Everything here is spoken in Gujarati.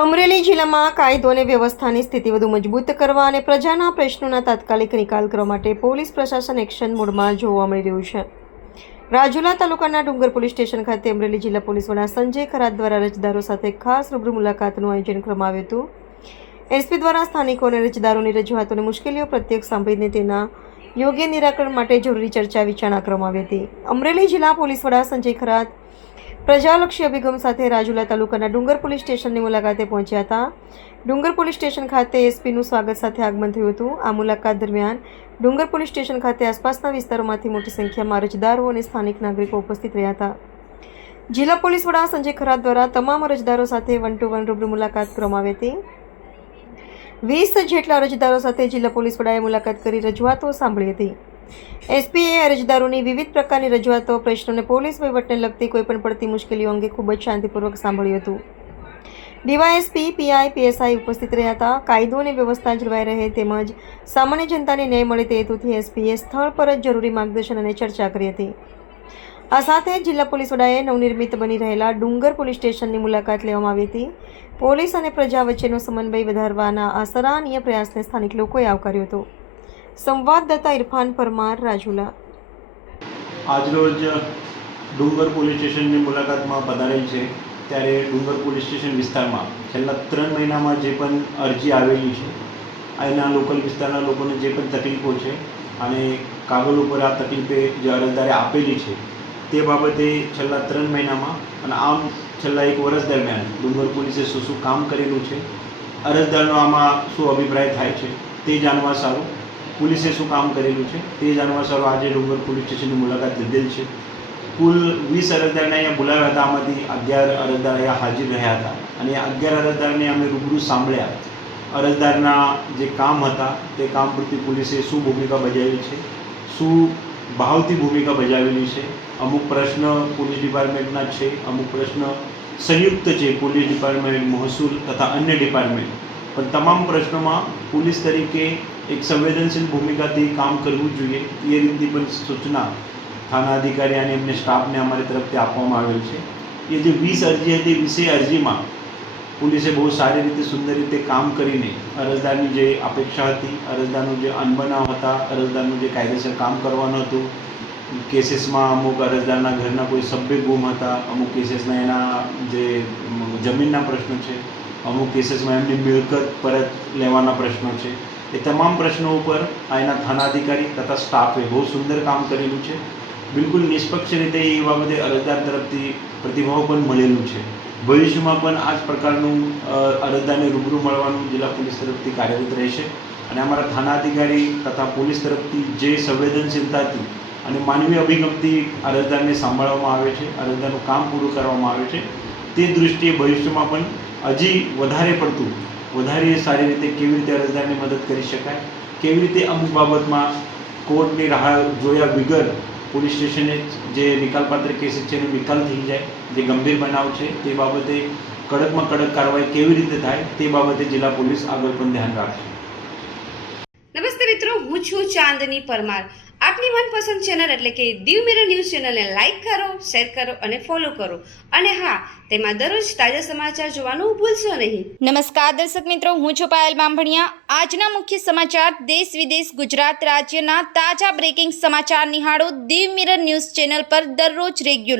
અમરેલી જિલ્લામાં કાયદો અને વ્યવસ્થાની સ્થિતિ વધુ મજબૂત કરવા અને પ્રજાના પ્રશ્નોના તાત્કાલિક નિકાલ કરવા માટે પોલીસ પ્રશાસન એક્શન મોડમાં જોવા મળી રહ્યું છે. રાજુલા તાલુકાના ડુંગર પોલીસ સ્ટેશન ખાતે અમરેલી જિલ્લા પોલીસ વડા સંજય ખરાત દ્વારા અરજદારો સાથે ખાસ રૂબરૂ મુલાકાતનું આયોજન કરવામાં આવ્યું હતું. એસપી દ્વારા સ્થાનિકો અને અરજદારોની રજૂઆતો અને મુશ્કેલીઓ પ્રત્યક્ષ સાંભળીને તેના યોગ્ય નિરાકરણ માટે જરૂરી ચર્ચા વિચારણા કરવામાં આવી હતી. અમરેલી જિલ્લા પોલીસ વડા સંજય ખરાત પ્રજાલક્ષી અભિગમ સાથે રાજુલા તાલુકાના ડુંગર પોલીસ સ્ટેશનની મુલાકાતે પહોંચ્યા હતા. ડુંગર પોલીસ સ્ટેશન ખાતે એસપીનું સ્વાગત સાથે આગમન થયું હતું. આ મુલાકાત દરમિયાન ડુંગર પોલીસ સ્ટેશન ખાતે આસપાસના વિસ્તારોમાંથી મોટી સંખ્યામાં અરજદારો અને સ્થાનિક નાગરિકો ઉપસ્થિત રહ્યા હતા. જિલ્લા પોલીસ વડા સંજય ખરાત દ્વારા તમામ અરજદારો સાથે 1-to-1 રૂબરૂ મુલાકાત કરવામાં આવી હતી. 20 જેટલા અરજદારો સાથે જિલ્લા પોલીસ વડાએ મુલાકાત કરી રજૂઆતો સાંભળી હતી. એસપીએ અરજદારોની વિવિધ પ્રકારની રજૂઆતો, પ્રશ્નો અને પોલીસ વહીવટને લગતી કોઈપણ પડતી મુશ્કેલીઓ અંગે ખૂબ જ શાંતિપૂર્વક સાંભળ્યું હતું. ડીવાયએસપી, પીઆઈ, પીએસઆઈ ઉપસ્થિત રહ્યા હતા. કાયદો અને વ્યવસ્થા જળવાઈ રહે તેમજ સામાન્ય જનતાને ન્યાય મળે તે હેતુથી એસપીએ સ્થળ પર જ જરૂરી માર્ગદર્શન અને ચર્ચા કરી હતી. આ સાથે જિલ્લા પોલીસ વડાએ નવનિર્મિત બની રહેલા ડુંગર પોલીસ સ્ટેશનની મુલાકાત લેવામાં આવી હતી. પોલીસ અને પ્રજા વચ્ચેનો સમન્વય વધારવાના આ સરાહનીય પ્રયાસને સ્થાનિક લોકોએ આવકાર્યો હતો. સંવાદદાતા ઇરફાન પરમાર, રાજુલા. આજરોજ ડુંગર પોલીસ સ્ટેશનની મુલાકાતમાં પધારેલ છે ત્યારે ડુંગર પોલીસ સ્ટેશન વિસ્તારમાં છેલ્લા 3 મહિનામાં જે પણ અરજી આવેલી છે, અહીંના લોકલ વિસ્તારના લોકોને જે પણ તકલીફો છે અને કાગળ ઉપર આ તકલીફે જે અરજદારે આપેલી છે તે બાબતે છેલ્લા 3 મહિનામાં અને આમ છેલ્લા 1 વર્ષ દરમિયાન ડુંગર પોલીસે શું કામ કરેલું છે, અરજદારનો આમાં શું અભિપ્રાય થાય છે તે જાણવા સારું, પોલીસે શું કામ કરેલું છે તે જાણવા સારું આજે ડુંગર પોલીસ સ્ટેશનની મુલાકાત લીધેલ છે. કુલ 20 અરજદારને અહીંયા બોલાવ્યા હતા. આમાંથી 11 અરજદાર અહીંયા હાજર રહ્યા હતા અને 11 અરજદારને અમે રૂબરૂ સાંભળ્યા. અરજદારના જે કામ હતા તે કામ પ્રત્યે પોલીસે શું ભૂમિકા બજાવી છે, શું ભાવથી ભૂમિકા બજાવેલી છે. અમુક પ્રશ્ન પોલીસ ડિપાર્ટમેન્ટના છે, અમુક પ્રશ્ન સંયુક્ત છે પોલીસ ડિપાર્ટમેન્ટ, મહેસૂલ તથા અન્ય ડિપાર્ટમેન્ટ. પણ તમામ પ્રશ્નોમાં પોલીસ તરીકે એક સંવેદનશીલ ભૂમિકાથી કામ કરવું જોઈએ એ રીતની પણ સૂચના થાના અધિકારી અને એમને સ્ટાફને અમારી તરફથી આપવામાં આવેલ છે. એ જે 20 અરજી હતી, 20 અરજીમાં પોલીસે બહુ સારી રીતે, સુંદર રીતે કામ કરીને અરજદારની જે અપેક્ષા હતી, અરજદારનું જે અનબનાવ હતા, અરજદારનું જે કાયદેસર કામ કરવાનું હતું, કેસીસમાં અમુક અરજદારના ઘરના કોઈ સભ્ય ગુમ હતા, અમુક કેસીસના એના જે જમીનના પ્રશ્નો છે, અમુક કેસીસમાં એમની મિલકત પરત લેવાના પ્રશ્નો છે. એ તમામ પ્રશ્નો ઉપર અહીંના થાના અધિકારી તથા સ્ટાફે બહુ સુંદર કામ કરેલું છે. બિલકુલ નિષ્પક્ષ રીતે એ બાબતે અરજદાર તરફથી પ્રતિભાવ પણ મળેલું છે. ભવિષ્યમાં પણ આ જ પ્રકારનું અરજદારને રૂબરૂ મળવાનું જિલ્લા પોલીસ તરફથી કાર્યરત રહેશે અને અમારા થાના અધિકારી તથા પોલીસ તરફથી જે સંવેદનશીલતાથી અને માનવીય અભિગમથી અરજદારને સાંભળવામાં આવે છે, અરજદારનું કામ પૂરું કરવામાં આવે છે, તે દૃષ્ટિએ ભવિષ્યમાં પણ હજી વધારે સારી રીતે કેવી રીતે અરજદારને મદદ કરી શકાય, કેવી રીતે અમુક બાબતમાં કોર્ટની રાહ જોયા વગર પોલીસ સ્ટેશને જે નિકાલપાત્ર કેસીસ છે એનો નિકાલ થઈ જાય, જે ગંભીર બનાવ છે તે બાબતે કડકમાં કડક કાર્યવાહી કેવી રીતે થાય તે બાબતે જિલ્લા પોલીસ આગળ પણ ધ્યાન રાખશે. નમસ્તે મિત્રો, હું છું ચાંદની પરમાર. આપની મનપસંદ ચેનલ એટલે કે દીવ મિરર ન્યૂઝ ચેનલને લાઈક કરો, શેર કરો અને ફોલો કરો. અને હા, તેમાં દરરોજ તાજા સમાચાર જોવાનું ભૂલશો નહીં. નમસ્કાર દર્શક મિત્રો, હું છું પાયલ બામભણિયા. આજના મુખ્ય સમાચાર, દેશ વિદેશ, ગુજરાત રાજ્યના તાજા બ્રેકિંગ સમાચાર નિહાળો દીવ મિરર ન્યૂઝ ચેનલ પર દરરોજ રેગ્યુલર.